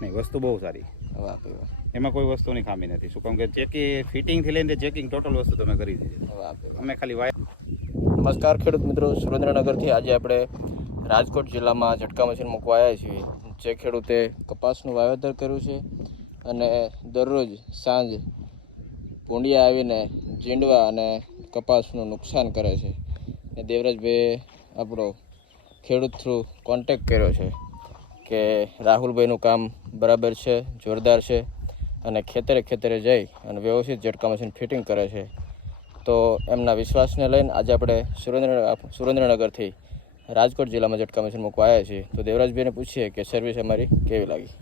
નહીં, વસ્તુ બહુ સારી, વાહ ભાઈ વાહ, એમાં કોઈ વસ્તુની ખામી નથી. શું કામ કે ચેકી ફિટિંગથી લઈને ચેકિંગ ટોટલ વસ્તુ તમે કરી દીધી. વાહ ભાઈ વાહ. અમે ખાલી વાયર. નમસ્કાર ખેડૂત મિત્રો, સુરેન્દ્રનગરથી આજે આપણે રાજકોટ જિલ્લામાં ઝટકા મશીન મૂકવા આવ્યા છીએ. જે ખેડૂતે કપાસનું વાવેતર કર્યું છે અને દરરોજ સાંજ ભૂંડિયા આવીને જીંડવા અને કપાસનું નુકસાન કરે છે. એ દેવરાજભાઈએ આપણો ખેડૂત થ્રુ કોન્ટેક કર્યો છે કે રાહુલભાઈનું કામ બરાબર છે, જોરદાર છે અને ખેતરે ખેતરે જઈ અને વ્યવસ્થિત ઝટકા મશીન ફિટિંગ કરે છે. તો એમના વિશ્વાસને લઈને આજે આપણે સુરેન્દ્રનગરથી રાજકોટ જિલ્લામાં ઝટકા મશીન મૂકવા આવ્યા છીએ. તો દેવરાજભાઈને પૂછીએ કે સર્વિસ અમારી કેવી લાગી.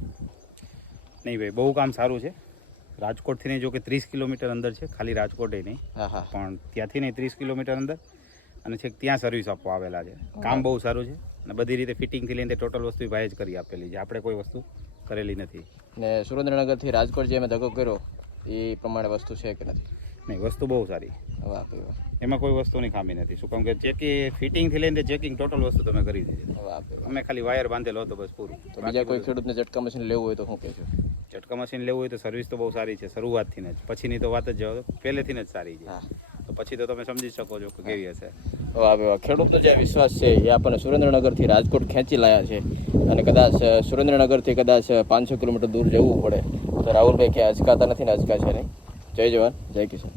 નહીં ભાઈ, બહુ કામ સારું છે. રાજકોટથી નહીં, જો કે 30 કિલોમીટર અંદર છે, ખાલી રાજકોટ નહીં, હા હા, પણ ત્યાંથી નહીં 30 કિલોમીટર અંદર, અને છેક ત્યાં સર્વિસ આપવા આવેલા છે. કામ બહુ સારું છે અને બધી રીતે ફિટિંગથી લઈને ટોટલ વસ્તુ ભાઈ જ કરી આપેલી છે. આપણે કોઈ વસ્તુ કરેલી નથી. ને સુરેન્દ્રનગરથી રાજકોટ જે અમે ધક્કો કર્યો એ પ્રમાણે વસ્તુ છે કે નથી? નહીં, વસ્તુ બહુ સારી, વાહ ભાઈ વાહ, એમાં કોઈ વસ્તુની ખામી નથી. શું કામ કે ચેકી ફિટિંગથી લઈને ચેકિંગ ટોટલ વસ્તુ તમે કરી દીધી. વાહ ભાઈ વાહ. અમે ખાલી વાયર બાંધેલો હતો, બસ પૂરું. તો બીજા કોઈ ખેડૂતને ઝટકા મશીન લેવું હોય તો શું કહેશો? ઝટકા મશીન લેવું હોય તો સર્વિસ તો બહુ સારી છે, શરૂઆતથી જ. પછીની તો વાત જ જાઓ, પહેલેથી જ સારી છે. હા, તો પછી તો તમે સમજી શકો છો કે કેવી હશે. વાહ ભાઈ વાહ. ખેડૂતનો જે વિશ્વાસ છે એ આપણને સુરેન્દ્રનગરથી રાજકોટ ખેંચી લાયા છે અને કદાચ સુરેન્દ્રનગરથી કદાચ 500 કિલોમીટર દૂર જવું પડે તો રાહુલભાઈ ક્યાં અચકાતા નથી ને અચકા છે નહીં. જય જવાન, જય કિસાન.